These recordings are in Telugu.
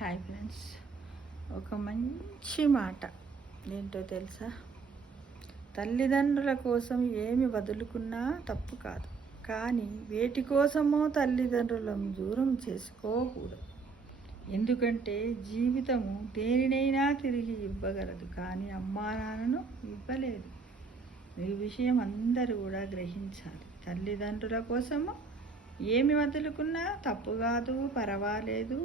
హాయ్ ఫ్రెండ్స్, ఒక మంచి మాట ఏంటో తెలుసా? తల్లిదండ్రుల కోసం ఏమి వదులుకున్నా తప్పు కాదు, కానీ వేటి కోసమో తల్లిదండ్రులను దూరం చేసుకోకూడదు. ఎందుకంటే జీవితము దేనినైనా తిరిగి ఇవ్వగలదు, కానీ అమ్మా నాన్నను ఇవ్వలేదు. ఈ విషయం అందరూ కూడా గ్రహించాలి. తల్లిదండ్రుల కోసము ఏమి వదులుకున్నా తప్పు కాదు, పర్వాలేదు,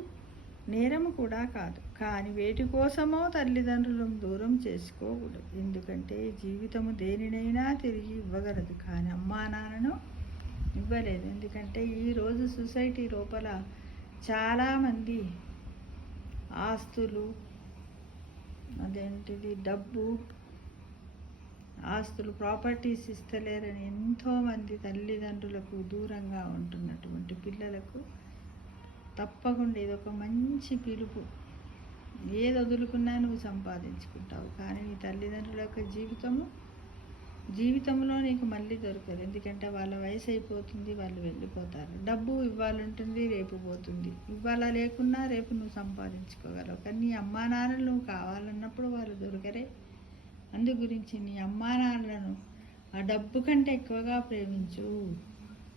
నేరము కూడా కాదు, కానీ వేటి కోసమో తల్లిదండ్రులను దూరం చేసుకోకూడదు. ఎందుకంటే జీవితము దేనినైనా తిరిగి ఇవ్వగలదు, కానీ అమ్మా నాన్నను ఇవ్వలేదు. ఎందుకంటే ఈరోజు సొసైటీ లోపల చాలామంది ఆస్తులు, డబ్బు, ఆస్తులు, ప్రాపర్టీస్ ఇస్తలేరని ఎంతోమంది తల్లిదండ్రులకు దూరంగా ఉంటున్నటువంటి పిల్లలకు తప్పకుండా ఇది ఒక మంచి పిలుపు. ఏది వదులుకున్నా నువ్వు సంపాదించుకుంటావు, కానీ నీ తల్లిదండ్రుల యొక్క జీవితంలో నీకు మళ్ళీ దొరకదు. ఎందుకంటే వాళ్ళ వయసు అయిపోతుంది, వాళ్ళు వెళ్ళిపోతారు. డబ్బు ఇవ్వాలంటుంది, రేపు పోతుంది. ఇవ్వాలా లేకున్నా రేపు నువ్వు సంపాదించుకోగలవు, కానీ నీ అమ్మా నాన్నలు నువ్వు కావాలన్నప్పుడు వాళ్ళు దొరకరే. అందు గురించి నీ అమ్మా నాన్నలను ఆ డబ్బు కంటే ఎక్కువగా ప్రేమించు.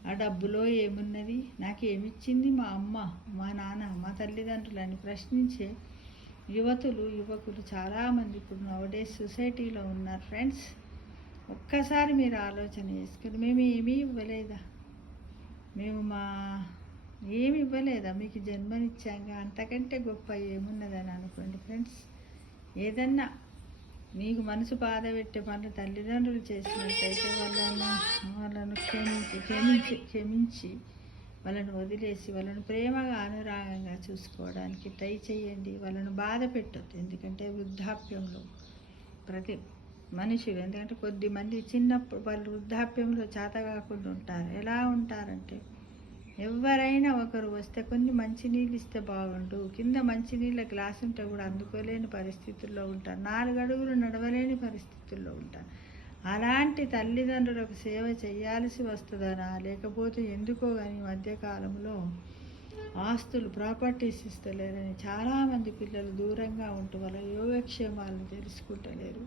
ఆ డబ్బులో ఏమున్నది, నాకు ఏమిచ్చింది మా అమ్మ, మా నాన్న, మా తల్లిదండ్రులు అని ప్రశ్నించే యువకులు చాలామంది ఇప్పుడు నవడేస్ సొసైటీలో ఉన్నారు. ఫ్రెండ్స్, ఒక్కసారి మీరు ఆలోచన చేసుకుని, మేము ఏమీ ఇవ్వలేదా, ఏమి ఇవ్వలేదా, మీకు జన్మనిచ్చాక అంతకంటే గొప్ప ఏమున్నదని అనుకోండి. ఫ్రెండ్స్, ఏదన్నా మీకు మనసు బాధ పెట్టే పనులు తల్లిదండ్రులు చేసినట్టయితే వాళ్ళను క్షమించి వాళ్ళని వదిలేసి వాళ్ళని ప్రేమగా అనురాగంగా చూసుకోవడానికి ట్రై చేయండి. వాళ్ళను బాధ పెట్టొద్దు. ఎందుకంటే వృద్ధాప్యంలో ప్రతి మనుషులు, ఎందుకంటే కొద్దిమంది చిన్నప్పుడు వాళ్ళు వృద్ధాప్యంలో చేత కాకుండా ఉంటారు. ఎలా ఉంటారంటే, ఎవరైనా ఒకరు వస్తే కొన్ని మంచినీళ్ళు ఇస్తే బాగుండు, కింద మంచినీళ్ళ గ్లాస్ ఉంటే కూడా అందుకోలేని పరిస్థితుల్లో ఉంటారు. 4 అడుగులు నడవలేని పరిస్థితుల్లో ఉంటారు. అలాంటి తల్లిదండ్రులకు సేవ చేయాల్సి వస్తుందనా, లేకపోతే ఎందుకో కానీ మధ్యకాలంలో ఆస్తులు, ప్రాపర్టీస్ ఇస్తలేరని చాలామంది పిల్లలు దూరంగా ఉంటూ వాళ్ళ యోగక్షేమాలను తెలుసుకుంటలేరు.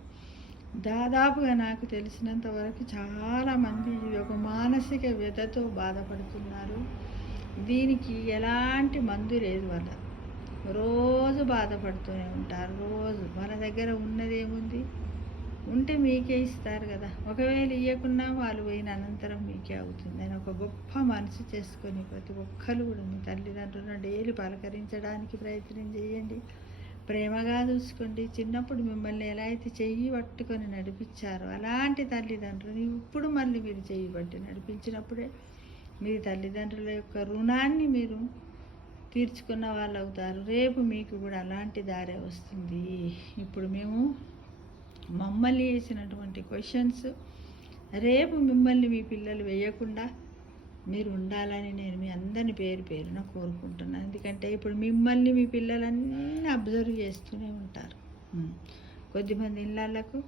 దాదాపుగా నాకు తెలిసినంత వరకు చాలామంది ఒక మానసిక వ్యధతో బాధపడుతున్నారు. దీనికి ఎలాంటి మందు లేదు. వాళ్ళ రోజు బాధపడుతూనే ఉంటారు. రోజు వాళ్ళ దగ్గర ఉన్నదేముంది, ఉంటే మీకే ఇస్తారు కదా, ఒకవేళ ఇవ్వకున్నా వాళ్ళు పోయిన అనంతరం మీకే అవుతుంది అని ఒక గొప్ప మనసు చేసుకొని ప్రతి ఒక్కరు కూడా మీ తల్లిదండ్రులను డైలీ పలకరించడానికి ప్రయత్నం చేయండి. ప్రేమగా చూసుకోండి. చిన్నప్పుడు మిమ్మల్ని ఎలా అయితే చెయ్యి పట్టుకొని నడిపించారో అలాంటి తల్లిదండ్రులు ఇప్పుడు మళ్ళీ మీరు చెయ్యి పట్టి నడిపించినప్పుడే మీ తల్లిదండ్రుల యొక్క రుణాన్ని మీరు తీర్చుకున్న వాళ్ళు అవుతారు. రేపు మీకు కూడా అలాంటి దారే వస్తుంది. ఇప్పుడు మమ్మల్ని వేసినటువంటి క్వశ్చన్స్ రేపు మిమ్మల్ని మీ పిల్లలు వేయకుండా మీరు ఉండాలని నేను మీ అందరిని పేరున కోరుకుంటున్నాను. ఎందుకంటే ఇప్పుడు మిమ్మల్ని మీ పిల్లలన్నీ అబ్జర్వ్ చేస్తూనే ఉంటారు. కొద్దిమంది ఇళ్ళకు,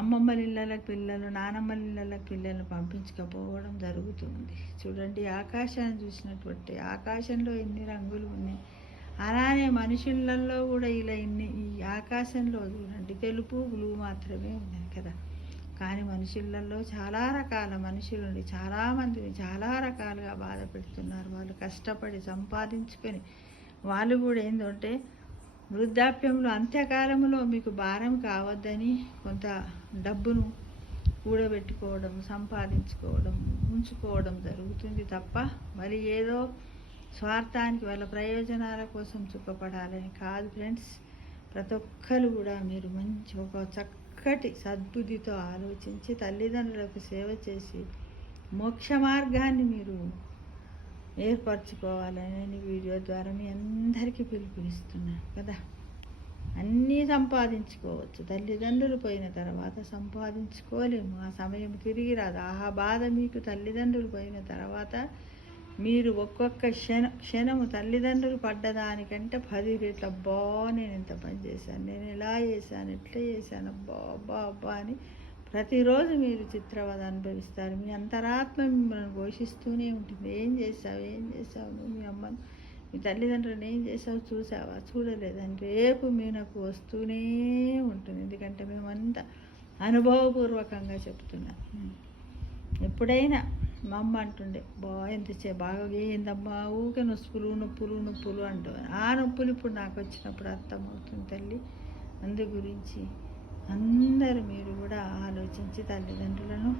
అమ్మమ్మల ఇళ్ళకి పిల్లలు, నానమ్మల ఇళ్ళకి పిల్లలను పంపించకపోవడం జరుగుతుంది. చూడండి, ఆకాశాన్ని చూసినటువంటి ఆకాశంలో ఎన్ని రంగులు ఉన్నాయి, అలానే మనుషులలో కూడా ఈ ఆకాశంలో చూడండి తెలుపు, బ్లూ మాత్రమే ఉన్నాయి కదా. కానీ మనుషులలో చాలా రకాల మనుషులు చాలామందిని చాలా రకాలుగా బాధ పెడుతున్నారు. వాళ్ళు కష్టపడి సంపాదించుకొని వాళ్ళు కూడా ఏంటంటే వృద్ధాప్యంలో అంత్యకాలంలో మీకు భారం కావద్దని కొంత డబ్బును కూడబెట్టుకోవడం, సంపాదించుకోవడం, ఉంచుకోవడం జరుగుతుంది తప్ప మరి ఏదో స్వార్థానికి వాళ్ళ ప్రయోజనాల కోసం సుఖపడాలని కాదు. ఫ్రెండ్స్, ప్రతి ఒక్కరు కూడా మీరు ఒక చక్కటి సద్బుద్ధితో ఆలోచించి తల్లిదండ్రులకు సేవ చేసి మోక్ష మార్గాన్ని మీరు ఏర్పరచుకోవాలని వీడియో ద్వారా మీ అందరికీ పిలుపునిస్తున్నాను కదా. అన్నీ సంపాదించుకోవచ్చు, తల్లిదండ్రులు పోయిన తర్వాత సంపాదించుకోలేము. ఆ సమయం తిరిగి రాదు. ఆ బాధ మీకు తల్లిదండ్రులు పోయిన తర్వాత మీరు ఒక్కొక్క క్షణము తల్లిదండ్రులు పడ్డదానికంటే 10 రెట్లు అబ్బా నేను ఎంత పని చేశాను, నేను ఎలా చేశాను, ఎట్లా చేశాను, అబ్బా అని ప్రతిరోజు మీరు చిత్రవద అనుభవిస్తారు. మీ అంతరాత్మ మిమ్మల్ని ఘోషిస్తూనే ఉంటుంది. ఏం చేసావు నువ్వు, మీ మీ తల్లిదండ్రులను ఏం చేసావు చూసావా, చూడలేదని రేపు మీకు వస్తూనే ఉంటుంది. ఎందుకంటే మేమంతా అనుభవపూర్వకంగా చెప్తున్నాం. ఎప్పుడైనా మా అమ్మ అంటుండే ఎంతసే బాగా ఏందమ్మా ఊకే నొప్పులు నొప్పులు నొప్పులు అంటూ ఆ నొప్పులు ఇప్పుడు నాకు వచ్చినప్పుడు అర్థమవుతుంది తల్లి. అందు గురించి అందరూ మీరు కూడా ఆలోచించి తల్లిదండ్రులను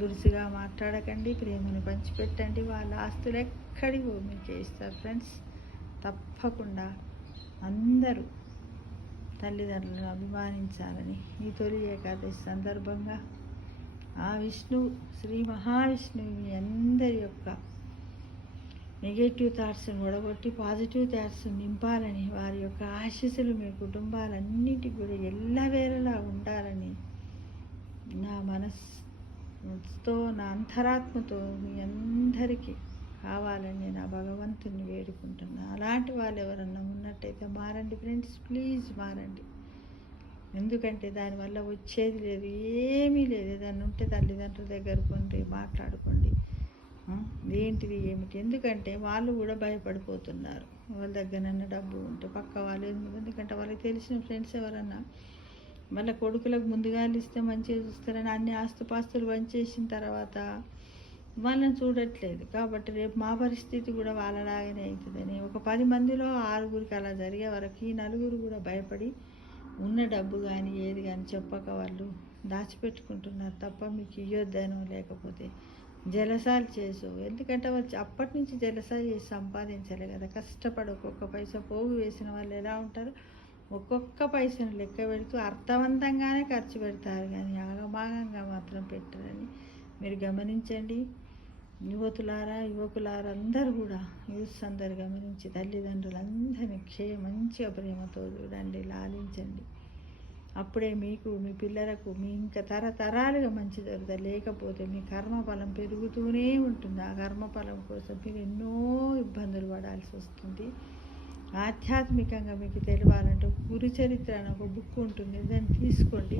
దురుసుగా మాట్లాడకండి, ప్రేమను పంచిపెట్టండి. వాళ్ళ ఆస్తులు ఎక్కడికి మీకు ఇస్తారు ఫ్రెండ్స్. తప్పకుండా అందరూ తల్లిదండ్రులను అభిమానించాలని ఈ తొలి ఏకాదశి సందర్భంగా ఆ విష్ణువు శ్రీ మహావిష్ణువు మీ అందరి యొక్క నెగటివ్ థాట్స్ని ఓడగొట్టి పాజిటివ్ థాట్స్ నింపాలని, వారి యొక్క ఆశీస్సులు మీ కుటుంబాలన్నిటికీ కూడా ఎల్లవేళలా ఉండాలని నా మనస్సుతో నా అంతరాత్మతో మీ అందరికీ కావాలని నా భగవంతుని వేడుకుంటున్నాను. అలాంటి వాళ్ళు ఎవరన్నా ఉన్నట్టయితే మారండి ఫ్రెండ్స్, ప్లీజ్ మారండి. ఎందుకంటే దానివల్ల వచ్చేది లేదు, ఏమీ లేదు. ఏదన్నా ఉంటే తల్లిదండ్రుల దగ్గర కొంటే మాట్లాడుకోండి, ఏంటిది ఏమిటి. ఎందుకంటే వాళ్ళు కూడా భయపడిపోతున్నారు. వాళ్ళ దగ్గరన్నా డబ్బు ఉంటే పక్క వాళ్ళు, ఎందుకంటే వాళ్ళకి తెలిసిన ఫ్రెండ్స్ ఎవరన్నా మళ్ళీ కొడుకులకు ముందుగా ఇస్తే మంచిగా చూస్తారని అన్ని ఆస్తుపాస్తులు పంచేసిన తర్వాత వాళ్ళని చూడట్లేదు. కాబట్టి రేపు మా పరిస్థితి కూడా వాళ్ళలాగానే అవుతుందని ఒక 10 మందిలో 6గురికి అలా జరిగే వరకు ఈ 4గురు కూడా భయపడి ఉన్న డబ్బు కానీ ఏది కానీ చెప్పక వాళ్ళు దాచిపెట్టుకుంటున్నారు తప్ప మీకు ఇవ్వద్దనో లేకపోతే జలసాలు చేసు. ఎందుకంటే వచ్చి అప్పటి నుంచి జలసా చేసి సంపాదించలే కదా, కష్టపడి ఒక్కొక్క పైసా పోగు వేసిన వాళ్ళు ఎలా ఉంటారు, ఒక్కొక్క పైసను లెక్క పెడుతూ అర్థవంతంగానే ఖర్చు పెడతారు కానీ ఆగమాగంగా మాత్రం పెట్టరని మీరు గమనించండి. యువకులారా అందరూ కూడా యూత్స్ అందరు గమనించి తల్లిదండ్రులందరినీ మంచిగా ప్రేమతో చూడండి, లాలించండి. అప్పుడే మీకు మీ పిల్లలకు మీ ఇంకా తరతరాలుగా మంచి జరుగుతుంది. లేకపోతే మీ కర్మఫలం పెరుగుతూనే ఉంటుంది. ఆ కర్మఫలం కోసం మీరు ఎన్నో ఇబ్బందులు పడాల్సి వస్తుంది. ఆధ్యాత్మికంగా మీకు తెలియాలంటే గురు చరిత్ర అని ఒక బుక్ ఉంటుంది, దాన్ని తీసుకోండి.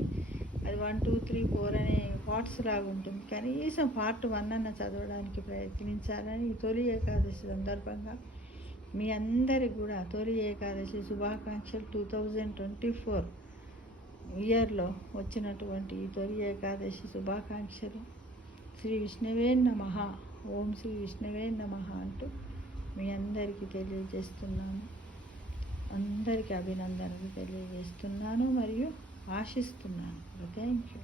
అది 1, 2, 3, 4 అనే పార్ట్స్ లాగా ఉంటుంది. కనీసం పార్ట్ 1 అన్న చదవడానికి ప్రయత్నించాలని ఈ తొలి ఏకాదశి సందర్భంగా మీ అందరికి కూడా తొలి ఏకాదశి శుభాకాంక్షలు. 2024 ఇయర్లో వచ్చినటువంటి ఈ తొలి ఏకాదశి శుభాకాంక్షలు. శ్రీ విష్ణువే నమః, ఓం శ్రీ విష్ణువే నమః అంటూ మీ అందరికీ తెలియజేస్తున్నాను. అందరికీ అభినందనలు తెలియజేస్తున్నాను మరియు ఆశిస్తున్నాను. Thank you.